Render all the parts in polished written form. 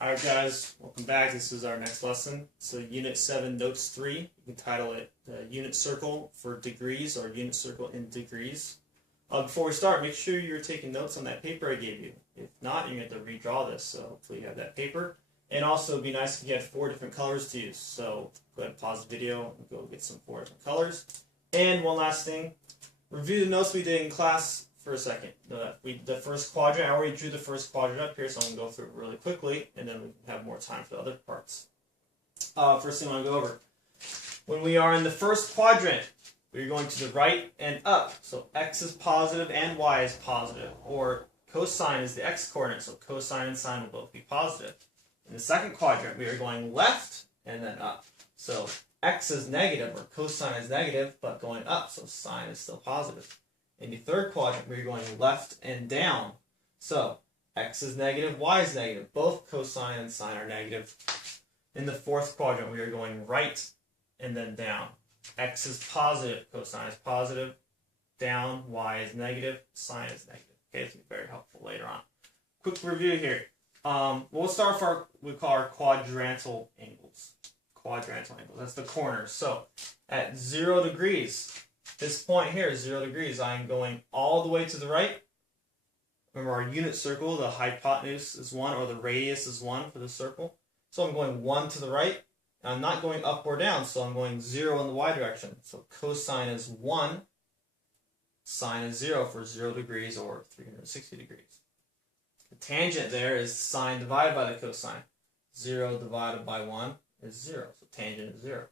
Alright guys, welcome back. This is our next lesson. So Unit 7, Notes 3. You can title it Unit Circle for Degrees or Unit Circle in Degrees. Before we start, make sure you're taking notes on that paper I gave you. If not, you're going to have to redraw this, so hopefully you have that paper. And also, it'd be nice if you had 4 different colors to use. So go ahead and pause the video and go get some 4 different colors. And one last thing, review the notes we did in class for a second. The first quadrant, I already drew the first quadrant up here, so I'm going to go through it really quickly, and then we can have more time for the other parts. First thing I want to go over. When we are in the first quadrant, we're going to the right and up. So x is positive and y is positive. Or cosine is the x-coordinate, so cosine and sine will both be positive. In the second quadrant, we are going left and then up. So x is negative, or cosine is negative, but going up, so sine is still positive. In the third quadrant, we're going left and down. So x is negative, y is negative. Both cosine and sine are negative. In the fourth quadrant, we are going right and then down. X is positive, cosine is positive. Down, y is negative, sine is negative. Okay, this will be very helpful later on. Quick review here. We'll start with our, we call our quadrantal angles. Quadrantal angles, that's the corners. So at 0 degrees, this point here is 0 degrees. I'm going all the way to the right. Remember our unit circle, the hypotenuse is 1, or the radius is 1 for the circle. So I'm going 1 to the right. And I'm not going up or down, so I'm going 0 in the y direction. So cosine is 1, sine is 0 for 0 degrees or 360 degrees. The tangent there is sine divided by the cosine. 0 divided by 1 is 0, so tangent is 0.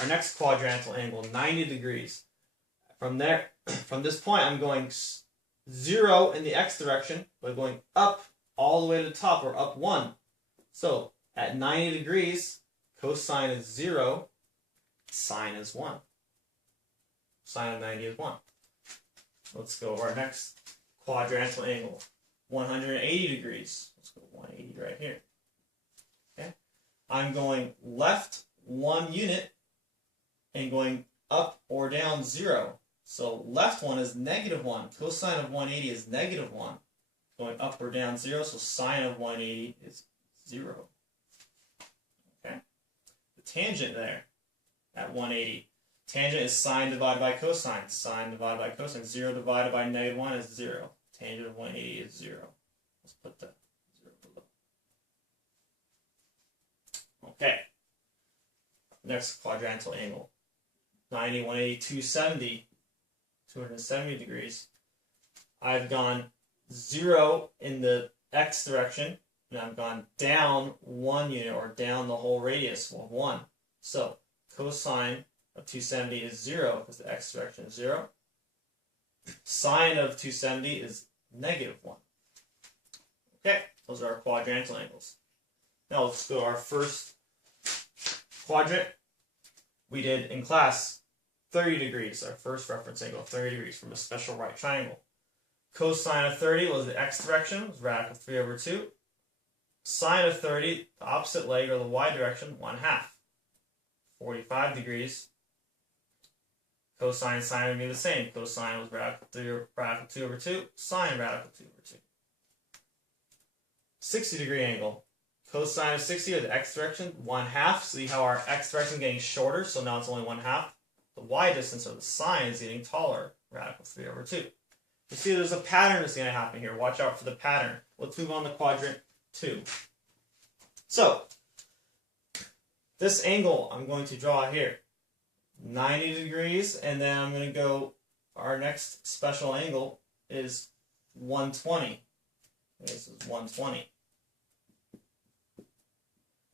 Our next quadrantal angle, 90 degrees. From this point, I'm going 0 in the x direction, but going up all the way to the top, or up 1. So at 90 degrees, cosine is 0, sine is 1. Sine of 90 is 1. Let's go over our next quadrantal angle, 180 degrees. Let's go 180 right here. Okay, I'm going left 1 unit and going up or down 0. So left one is negative 1. Cosine of 180 is negative 1. Going up or down 0, so sine of 180 is 0. Okay. The tangent there at 180. Tangent is sine divided by cosine. Sine divided by cosine. 0 divided by negative 1 is 0. Tangent of 180 is 0. Let's put the 0 below. Okay. Next quadrantal angle. 90, 180, 270. 270 degrees. I've gone 0 in the x direction, and I've gone down 1 unit, or down the whole radius of 1. So cosine of 270 is 0 because the x direction is 0. Sine of 270 is negative 1. Okay, those are our quadrantal angles. Now let's go to our first quadrant. We did in class 30 degrees, our first reference angle, 30 degrees from a special right triangle. Cosine of 30 was the x direction, was radical 3 over 2. Sine of 30, the opposite leg, or the y direction, 1/2. 45 degrees. Cosine and sine would be the same. Cosine was radical 2 over 2. Sine radical 2 over 2. 60 degree angle. Cosine of 60, or the x direction, 1/2. See how our x direction is getting shorter, so now it's only 1/2. The y distance, or the sine, is getting taller, radical 3 over 2. You see there's a pattern that's going to happen here. Watch out for the pattern. Let's move on to quadrant 2. So, this angle I'm going to draw here, 90 degrees, and then I'm going to go, our next special angle is 120. This is 120.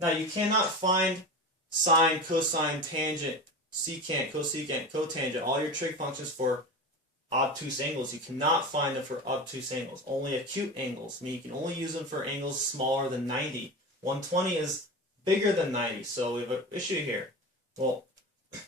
Now, you cannot find sine, cosine, tangent, secant, cosecant, cotangent, all your trig functions for obtuse angles. You cannot find them for obtuse angles. Only acute angles. I mean, you can only use them for angles smaller than 90. 120 is bigger than 90, so we have an issue here. Well,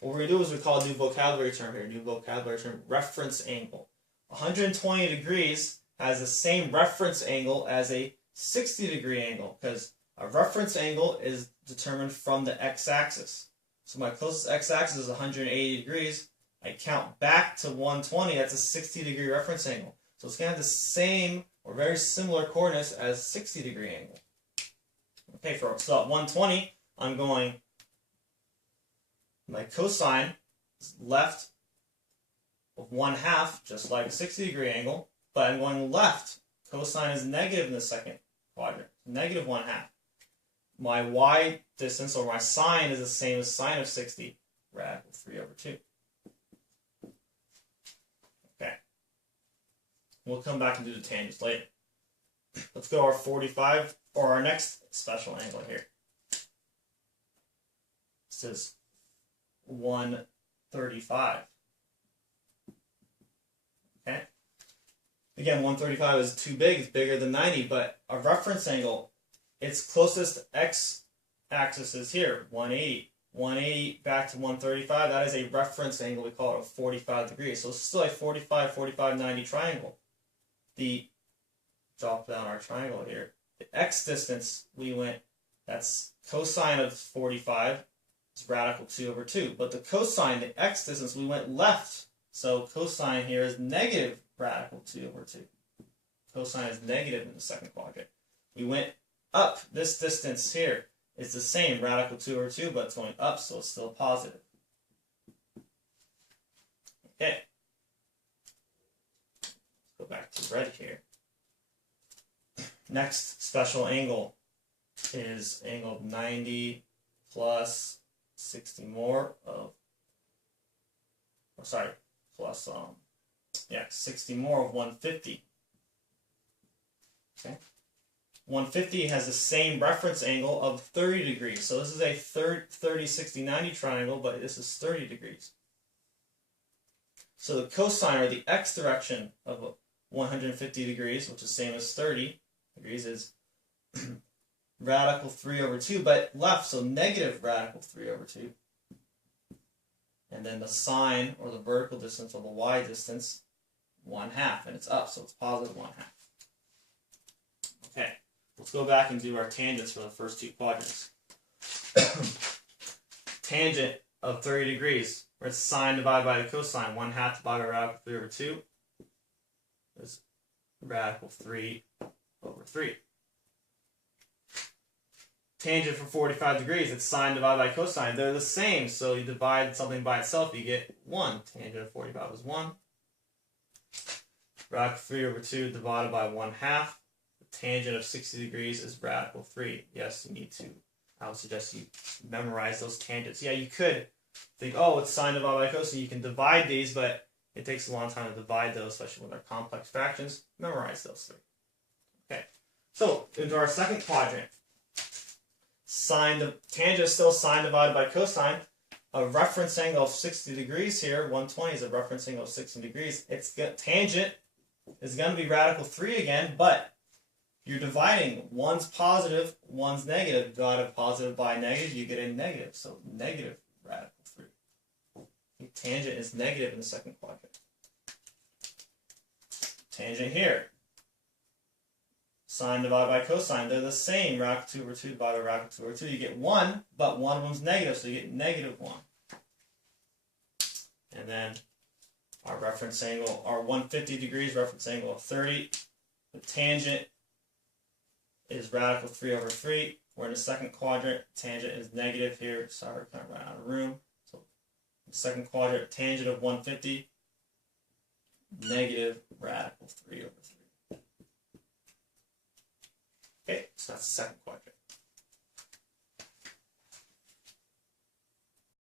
what we're going to do is we call a new vocabulary term here. New vocabulary term, reference angle. 120 degrees has the same reference angle as a 60 degree angle, because a reference angle is determined from the x-axis. So my closest x-axis is 180 degrees. I count back to 120, that's a 60 degree reference angle. So it's going to have the same or very similar coordinates as 60 degree angle. Okay, so at 120, I'm going, my cosine is left of 1/2, just like a 60-degree angle, but I'm going left. Cosine is negative in the second quadrant, negative 1/2. My y distance, or my sine, is the same as sine of 60, radical 3/2. Okay. We'll come back and do the tangents later. Let's go to our 45, or our next special angle here. This is 135. Okay. Again, 135 is too big, it's bigger than 90, but a reference angle, its closest x-axis is here, 180. 180 back to 135, that is a reference angle, we call it a 45 degrees. So it's still a 45, 45, 90 triangle. Drop down our triangle here. The x distance we went, that's cosine of 45, is radical 2/2. But the cosine, the x distance, we went left. So cosine here is negative radical 2/2. Cosine is negative in the second quadrant. We went up. This distance here is the same, radical 2/2, but it's going up, so it's still positive. Okay. Let's go back to red here. Next special angle is angle 90 plus 60 more of, plus 60 more of 150. Okay. 150 has the same reference angle of 30 degrees. So this is a 30, 60, 90 triangle, but this is 30 degrees. So the cosine, or the x direction of 150 degrees, which is the same as 30 degrees, is radical 3/2, but left, so negative radical 3/2. And then the sine, or the vertical distance, or the y distance, 1/2, and it's up, so it's positive 1/2. Okay, let's go back and do our tangents for the first two quadrants. Tangent of 30 degrees, where it's sine divided by the cosine, 1/2 divided by radical 3/2 is radical 3/3. Tangent for 45 degrees, it's sine divided by cosine. They're the same, so you divide something by itself, you get 1. Tangent of 45 is 1. Radical 3/2 divided by 1/2. The tangent of 60 degrees is radical 3. Yes, you need to. I would suggest you memorize those tangents. Yeah, you could think, oh, it's sine divided by cosine. You can divide these, but it takes a long time to divide those, especially when they're complex fractions. Memorize those three. Okay, so into our second quadrant. Tangent is still sine divided by cosine. A reference angle of 60 degrees here, 120 is a reference angle of 60 degrees. Tangent is going to be radical 3 again, but you're dividing. One's positive, one's negative. Divided positive by negative, you get a negative. So negative radical 3. The tangent is negative in the second quadrant. Tangent here. Sine divided by cosine, they're the same. Radical 2/2 divided by radical 2/2. You get 1, but one of them's negative, so you get negative 1. And then our reference angle, our 150 degrees reference angle of 30. The tangent is radical 3/3. We're in the second quadrant. Tangent is negative here. Sorry, we're kind of running out of room. So the second quadrant, tangent of 150, negative radical 3/3. Okay, so that's the second quadrant.